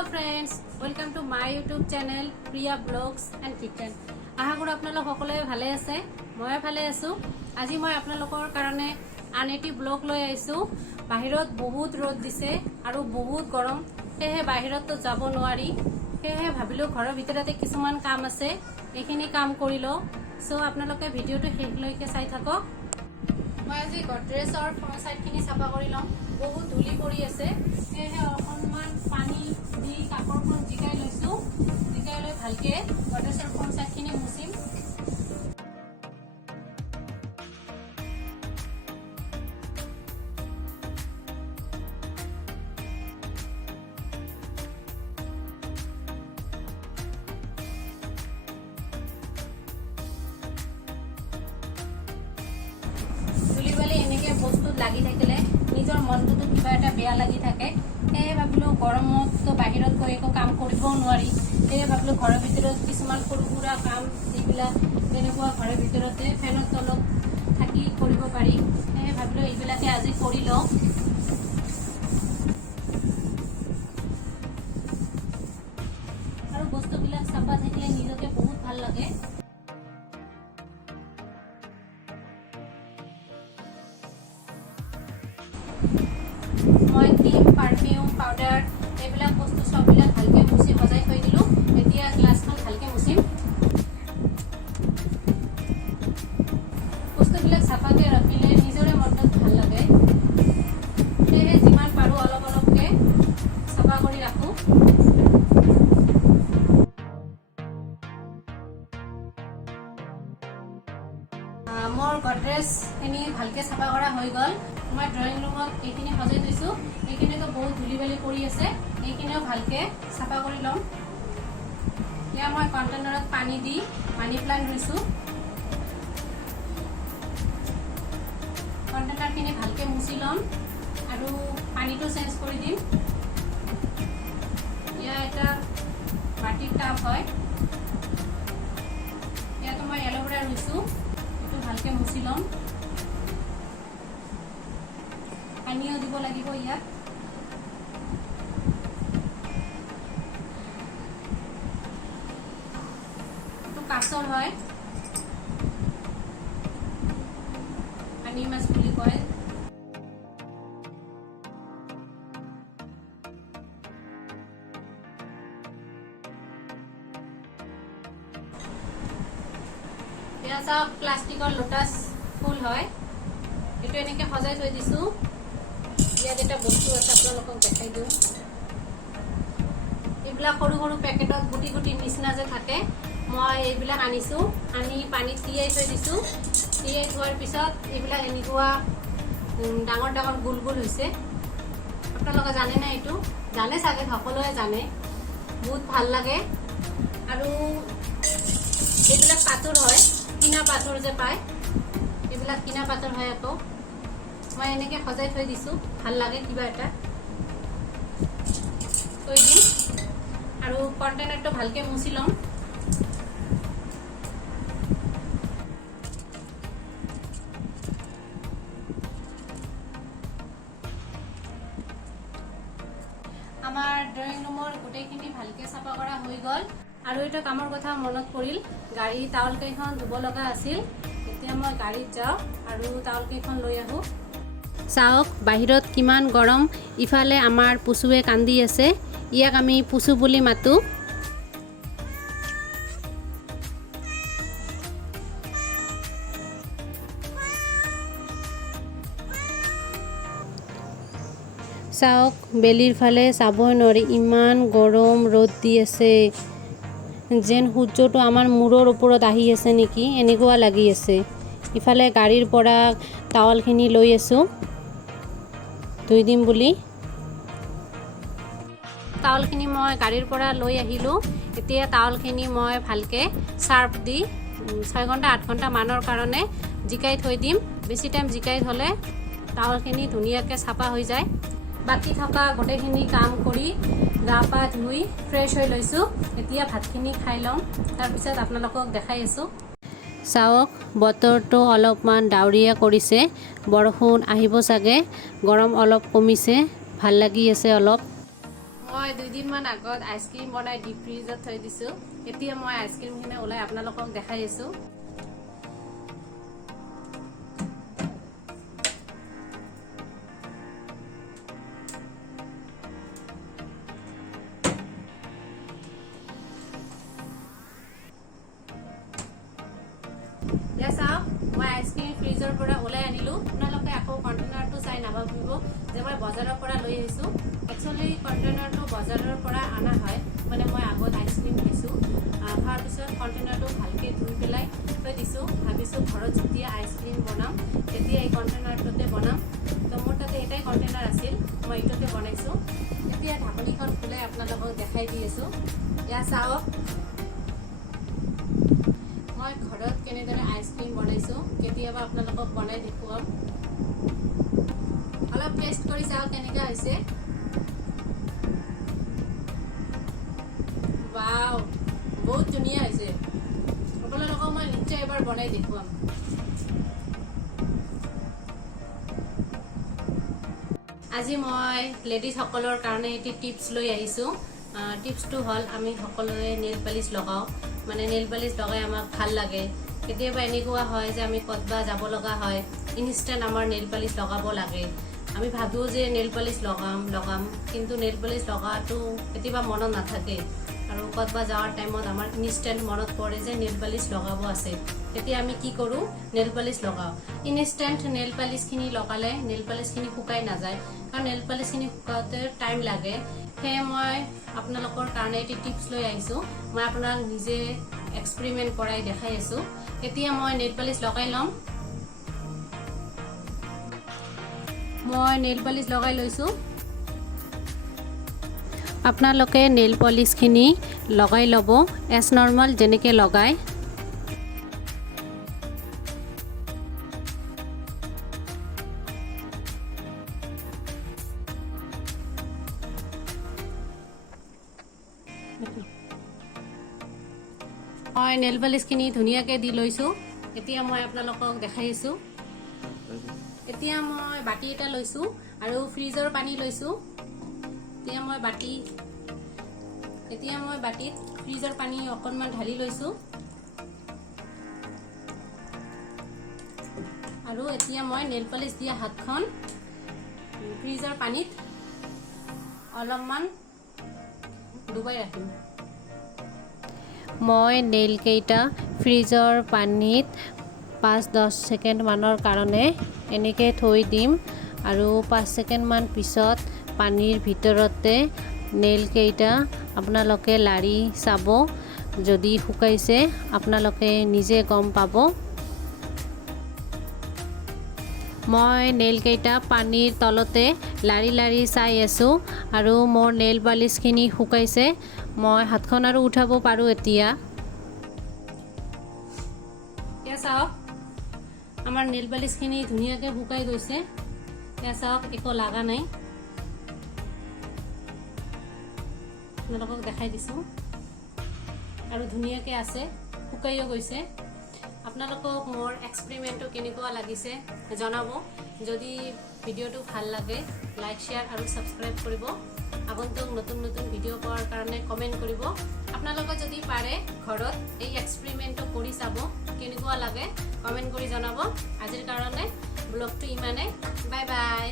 Hello friends, welcome to my YouTube channel Priya blogs and kitchen. आशा करो आपनालोक सकलोৱে ভালে আছে। মই ভালে আছো। আজি মই আপোনালোকৰ কাৰণে আন এটি ব্লগ লৈ আহিছো। বাহিৰত বহুত ৰ'দ দিছে আৰু বহুত গৰম, সেয়ে বাহিৰত তো যাব নোৱাৰি। সেয়ে ভাবিলো ঘৰৰ ভিতৰতে কিছুমান কাম আছে, এইখিনি কাম কৰি লও। সো আপোনালোকে ভিডিওটো শেষলৈকে চাই থাকক। মই আজি গডৰেজৰ সাইডখিনি চাফা কৰি লম। বহুত ধূলি পৰি আছে, সেয়ে অকণমান পানী দি কাপড়খন জিকাই লৈছো। জিকাই লৈ ভালকে গডৰেজৰ সাইডখিনি মুচিম। এনেকে বস্তুত লাগি থাকিলে নিজৰ মনটো কিবা এটা বেয়া লাগি থাকে। সেয়ে ভাবিলো গৰমত তো বাহিৰত গৈ একো কাম কৰিবও নোৱাৰি। সেয়ে ভাবিলো ঘৰৰ ভিতৰত কিছুমান সৰু সুৰা কাম যিবিলাক যেনেকুৱা ঘৰৰ ভিতৰতে ফেনৰ তলত থাকি কৰিব পাৰি। সেয়ে ভাবিলো এইবিলাকে আজি কৰি লওঁ। আৰু বস্তুবিলাক চাফা থাকিলে নিজকে বহুত ভাল লাগে। মই ক্ৰীম, পাৰফিউম, পাউডাৰ এইবিলাক বস্তু সববিলাক ভালকে মুছি সজাই থৈ দিলো। এতিয়া গ্লাছখন ভালকে মুছিম। বস্তুবিলাক চাফাকে ৰাখিলে নিজৰে মনটো ভাল লাগে। সেয়ে যিমান পাৰো অলপ অলপকে চাফা কৰি ৰাখো। মোৰ গডৰেজখিনি ভালকে চাফা কৰা হৈ গ'ল। মই ড্ৰয়িং ৰুমত এইখিনি সজাই থৈছো। এইখিনিতো বহুত ধূলি বালি পৰি আছে, এইখিনিও ভালকে চাফা কৰি ল'ম। এতিয়া মই কণ্টেইনাৰত পানী দি মানি প্লাণ্ট ৰুইছো। কণ্টেইনাৰখিনি ভালকে মুচি ল'ম আৰু পানীটো চেঞ্জ কৰি দিম। এয়া এটা মাটিৰ টাব হয়। ইয়াতো মই এল'ভেৰা ৰুইছো, এইটো ভালকে মুচি ল'ম। পানীও দিব লাগিব ইয়াত। এইটো কাছৰ হয়, পানী মাছ বুলি কয়। এয়া চাওক, প্লাষ্টিকৰ লোটাছ ফুল হয়। এইটো এনেকে সজাই থৈ দিছো। ইয়াত এটা বস্তু আছে, আপোনালোকক দেখাই দিওঁ। এইবিলাক সৰু সৰু পেকেটত গুটি গুটি নিচিনা যে থাকে, মই এইবিলাক আনিছো। আনি পানীত তিয়াই থৈ দিছো। তিয়াই থোৱাৰ পিছত এইবিলাক এনেকুৱা ডাঙৰ ডাঙৰ গোল গোল হৈছে। আপোনালোকে জানেনে? এইটো জানে চাগে, সকলোৱে জানে। বহুত ভাল লাগে। আৰু এইবিলাক পাথৰ হয়, কিনা পাথৰ যে পায়, এইবিলাক কিনা পাথৰ হয়। আকৌ মই এনেকে সজাই থৈ দিছো, ভাল লাগে কিবা এটা থৈ দিম। আৰু কণ্টেইনাৰটো ভালকে মুচি ল'ম। আমাৰ ড্ৰয়িং ৰুমৰ গোটেইখিনি ভালকে চাফা কৰা হৈ গ'ল। আৰু এটা কামৰ কথা মনত পৰিল, গাড়ী টাৱল কেইখন ধুব লগা আছিল। এতিয়া মই গাড়ীত যাওঁ আৰু টাৱল কেইখন লৈ আহোঁ। চাওক বাহিৰত কিমান গৰম। ইফালে আমাৰ পুচুৱে কান্দি আছে, ইয়াক আমি পুচু বুলি মাতো। চাওক বেলিৰ ফালে চাবই নোৱাৰি, ইমান গৰম ৰ'দ দি আছে। যেন সূৰ্যটো আমাৰ মূৰৰ ওপৰত আহি আছে নেকি, এনেকুৱা লাগি আছে। ইফালে গাড়ীৰ পৰা টাৱলখিনি লৈ আছোঁ ধুই দিম বুলি। টাৱলখিনি মই গাড়ীৰ পৰা লৈ আহিলোঁ। এতিয়া টাৱলখিনি মই ভালকে চাৰ্ফ দি 6 ঘণ্টা 8 ঘণ্টা মানৰ কাৰণে জিকাই থৈ দিম। বেছি টাইম জিকাই থ'লে টাৱলখিনি ধুনীয়াকৈ চাফা হৈ যায়। বাকী থকা গোটেইখিনি কাম কৰি গা পা ধুই ফ্ৰেছ হৈ লৈছোঁ। এতিয়া ভাতখিনি খাই ল'ম, তাৰপিছত আপোনালোকক দেখাই আছোঁ। চাওক বতৰটো অলপমান ডাৱৰীয়া কৰিছে, বৰষুণ আহিব চাগে। গৰম অলপ কমিছে, ভাল লাগি আছে অলপ। মই 2 দিনমান আগত আইসক্ৰীম বনাই ডিপ ফ্ৰিজত থৈ দিছো এতিয়া মই আইসক্ৰীমখিনি ওলাই আপোনালোকক দেখাই আছো Yes, মই আইসক্ৰীম ফ্ৰিজৰ পৰা ওলাই আনিলো আপোনালোকে আকৌ কন্টেইনাৰটো চাই নাভাবিব যে মই বজাৰৰ পৰা লৈ আহিছো একচুয়ালি কন্টেইনাৰটো বজাৰৰ পৰা আনা হয় মানে মই আগত আইসক্ৰীম খাইছো খাৱাৰ পিছত কন্টেইনাৰটো ভালকে ধুই পেলাই থৈ দিছো ভাবিছো ঘৰত যেতিয়া আইসক্ৰীম বনাম তেতিয়া এই কন্টেইনাৰটোতে বনাম তো মোৰ তাতে এটাই কন্টেইনাৰ আছিল মই এইটোতে বনাইছো এতিয়া ঢাকনিখন খুলাই আপোনালোকক দেখাই দি আছো ইয়া চাওক মই ঘৰত কেনেদৰে আইসক্ৰীম বনাইছো কেতিয়াবা আপোনালোকক বনাই দেখুৱাম অলপ টেষ্ট কৰি চাও কেনেকা হৈছে वाव बहुत ধুনীয়া হৈছে আপোনালোকক মই নিশ্চয় এবাৰ বনাই দেখুৱাম আজি মই লেডিজ সকলৰ কাৰণে এটি টিপস লৈ আহিছো টিপসটো হল আমি সকলোৱে নেল পালিশ লগাও মানে নেল পালিশ লগাই আমাক ভাল লাগে কেতিয়াবা এনেকুৱা হয় যে আমি কতবা যাব লগা হয় ইনস্ট্যান্ট আমাৰ নেল পালিশ লগাব লাগে আমি ভাবো যে নেল পালিশ লগাম কিন্তু নেল পালিশ লগাটো কেতিয়াবা মনত নাথাকে আৰু কতবা যাওয়াৰ টাইমত আমাৰ ইনস্ট্যান্ট মনত পৰে যে নেল পালিশ লগাব আছে তেতিয়া আমি কি কৰো নেল পালিশ লগাও ইনস্ট্যান্ট নেল পালিশখিনি লগালে নেল পালিশখিনি শুকাই নাযায় কাৰণ নেল পালিশখিনি শুকাওতে টাইম লাগে হে মই আপোনালোকৰ কাৰণে এটি টিপস লৈ আহিছো মই আপোনাক নিজে এক্সপেৰিমেন্ট কৰাই দেখাই আছো এতিয়া মই নেল পালিশ লগাই লম মই নেল পালিশ লগাই লৈছো আপোনালোকে নেল পলিশখিনি লগাই লব এজ নৰ্মাল যেনেকৈ লগায় মই নেল পলিশখিনি ধুনীয়াকৈ দি লৈছো এতিয়া মই আপোনালোকক দেখাইছো এতিয়া মই বাটি এটা লৈছো আৰু ফ্ৰিজৰ পানী লৈছো এতিয়া মই বাটিত ফ্ৰিজৰ পানী অকনমান ঢালি লৈছো আৰু এতিয়া মই নেল পলিশ দিয়া হাতখন ফ্ৰিজৰ পানীত অলপমান ডুবাই ৰাখিম মই নেল কেইটা ফ্ৰিজৰ পানীত 5-10 সেকেন্ড মানৰ কাৰণে এনেকৈ থৈ দিম আৰু 5 সেকেন্ড মান পিছত পানীৰ ভিতৰতে নেল কেইটা আপোনালোকে লাৰি চাব যদি শুকাইছে আপোনালোকে নিজে গম পাব মই নেল কেইটা পানীৰ তলতে লাৰি লাৰি চাই আছো আৰু মোৰ নেল পালিশখিনি শুকাইছে মই হাতখন আৰু উঠাব পাৰো এতিয়া চাওক আমাৰ নেল পালিশখিনি ধুনীয়াকৈ শুকাই গৈছে চাওক একো লাগা নাই আপোনালোকক দেখাই দিছো আৰু ধুনীয়াকৈ আছে শুকাইও গৈছে আপোনালোকক মোৰ এক্সপেৰিমেন্টটো কেনেকুৱা লাগিছে জনাব যদি ভিডিঅ'টো ভাল লাগে লাইক শেয়াৰ আৰু সাবস্ক্ৰাইব কৰিব আগন্তুক নতুন নতুন ভিডিঅ' পোৱাৰ কাৰণে কমেন্ট কৰিব আপোনালোকে যদি পাৰে ঘৰত এই এক্সপেৰিমেন্টটো কৰি চাব কেনেকুৱা লাগে কমেন্ট কৰি জনাব আজিৰ কাৰণে ব্লগটো ইমানে বাই বাই